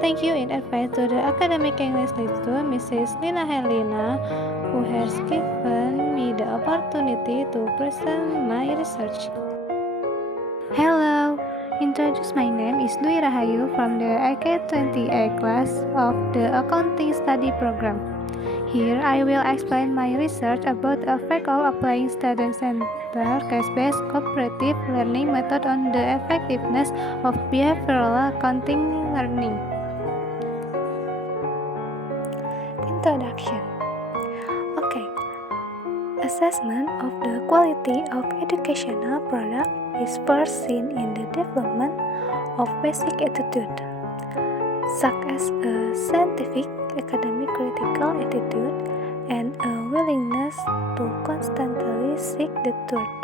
Thank you in advance to the academic English lecturer, Mrs. Lina Helena, who has given me the opportunity to present my research. Hello, introduce my name is Dwi Rahayu from the AK-20A class of the Accounting Study Program. Here I will explain my research about the effect of applying student-centered case-based cooperative learning method on the effectiveness of behavioral accounting learning. Introduction. Okay. Assessment of the quality of educational product is first seen in the development of basic attitude, such as a scientific, academic critical attitude, and a willingness to constantly seek the truth.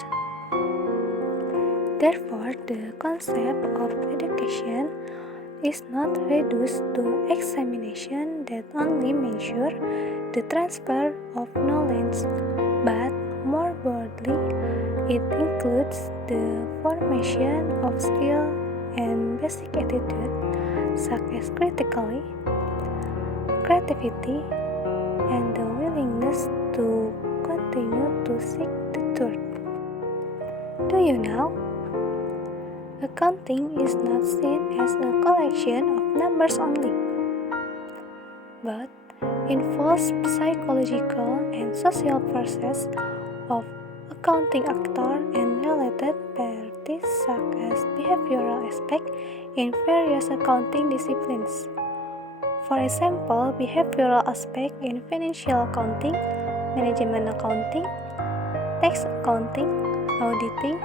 Therefore, the concept of education is not reduced to examination that only measure the transfer of knowledge, but more broadly, it includes the formation of skill and basic attitude, such as creativity, and the willingness to continue to seek the truth. Do you know? Accounting is not seen as a collection of numbers only, but involves psychological and social process of accounting actor and related parties such as behavioral aspect in various accounting disciplines. For example, behavioral aspect in financial accounting, management accounting, tax accounting, auditing,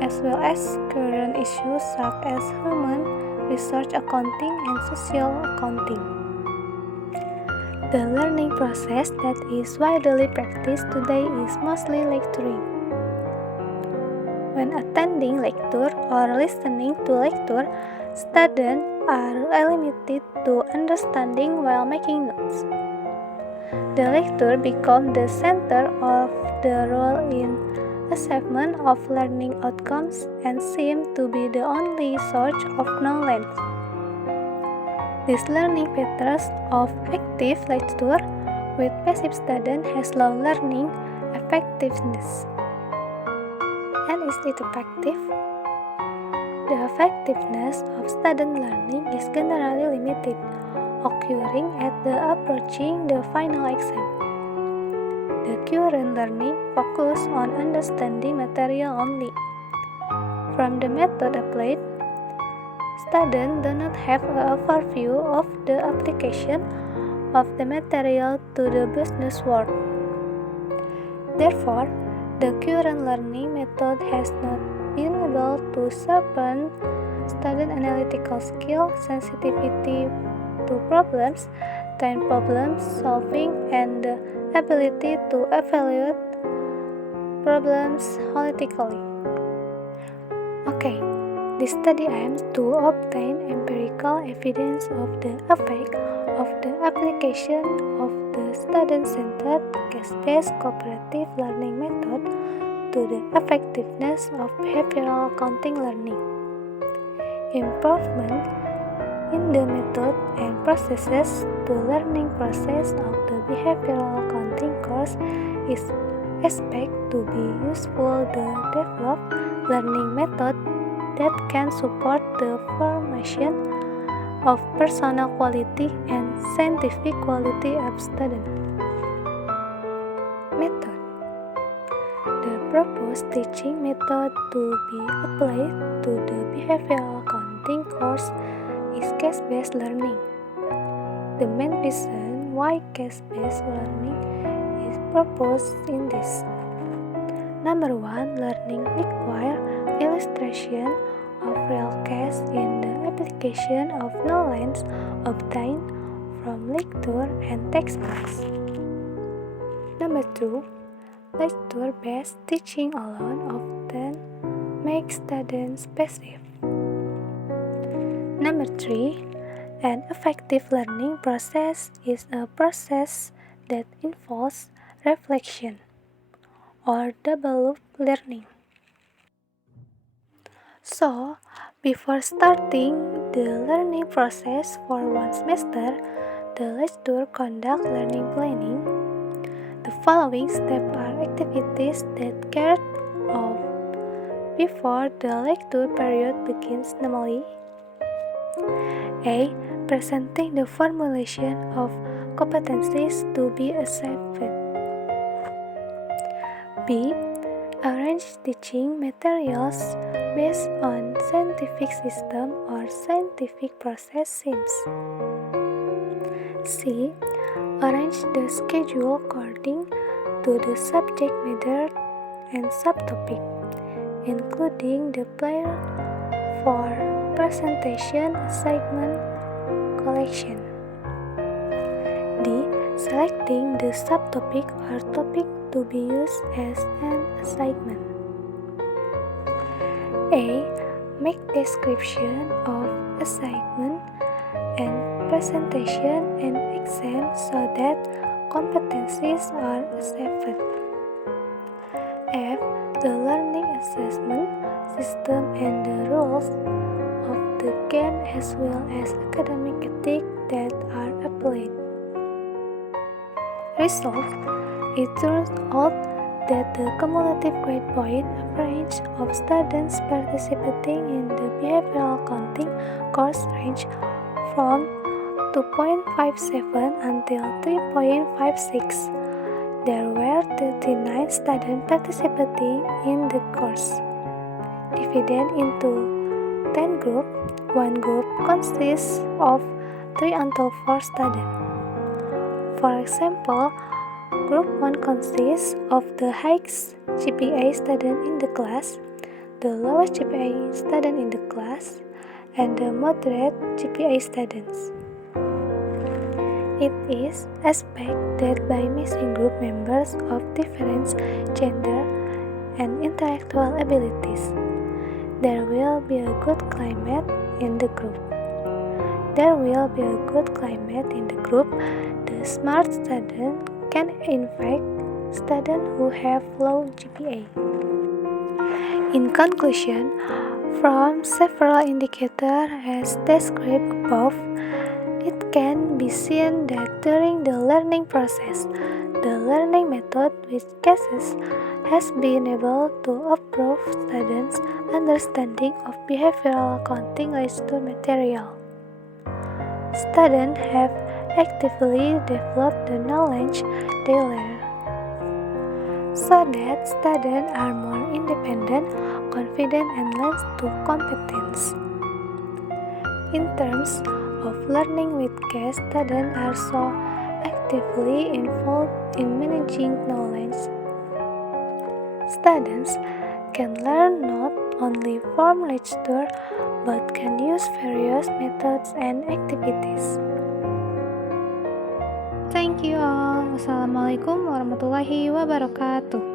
as well as current issues such as human research accounting and social accounting. The learning process that is widely practiced today is mostly lecturing. When attending lecture or listening to lecture, students are limited to understanding while making notes. The lecture becomes the center of the role in assessment of learning outcomes and seems to be the only source of knowledge. This learning patterns of active lecture with passive student has low learning effectiveness. And is it effective? The effectiveness of student learning is generally limited, occurring at the approaching the final exam. The current learning focuses on understanding material only. From the method applied, students do not have an overview of the application of the material to the business world. Therefore, the current learning method has not been able to sharpen student analytical skill, sensitivity to problems, time problem solving, and the ability to evaluate problems holistically. Okay, this study aims to obtain empirical evidence of the effect of the application of the student-centered case-based cooperative learning method to the effectiveness of behavioral accounting learning. Improvement in the method and processes to learning process of the behavioral accounting course is expected to be useful to develop learning method that can support the formation of personal quality and scientific quality of students. Method. The proposed teaching method to be applied to the behavioral accounting course is case-based learning. The main reason why case-based learning is proposed in this. Number 1, learning requires illustration of real case in the application of knowledge obtained from lecture and textbooks. Number 2, lecture-based teaching alone often makes students passive. Number 3, an effective learning process is a process that involves reflection or double loop learning. So, before starting the learning process for one semester, the lecturer conduct learning planning. The following steps are activities that carried out before the lecture period begins normally. A. Presenting the formulation of competencies to be achieved. B. Arrange teaching materials based on scientific system or scientific process schemes. C. Arrange the schedule according to the subject matter and subtopic, including the plan for presentation, assignment, collection. D. Selecting the subtopic or topic to be used as an assignment. A. Make description of assignment and presentation and exam so that competencies are achieved. F. The learning assessment system and the rules of the game as well as academic ethics that are applied. Result. It turns out that the cumulative grade point average of students participating in the behavioral accounting course range from 2.57 until 3.56. There were 39 students participating in the course. Divided into 10 groups, one group consists of 3 until 4 students. For example, Group 1 consists of the highest GPA student in the class, the lowest GPA student in the class, and the moderate GPA students. It is expected that by mixing group members of different gender and intellectual abilities, there will be a good climate in the group. The smart student can infect students who have low GPA. In conclusion, from several indicators as described above, it can be seen that during the learning process, the learning method with cases has been able to improve students' understanding of behavioral accounting lecture material. Students have actively developed the knowledge they learn, so that students are more independent, confident, and less to competence. In terms of learning with case, students are so actively involved in managing knowledge. Students can learn not only from lecture but can use various methods and activities. Thank you all. Wassalamualaikum warahmatullahi wabarakatuh.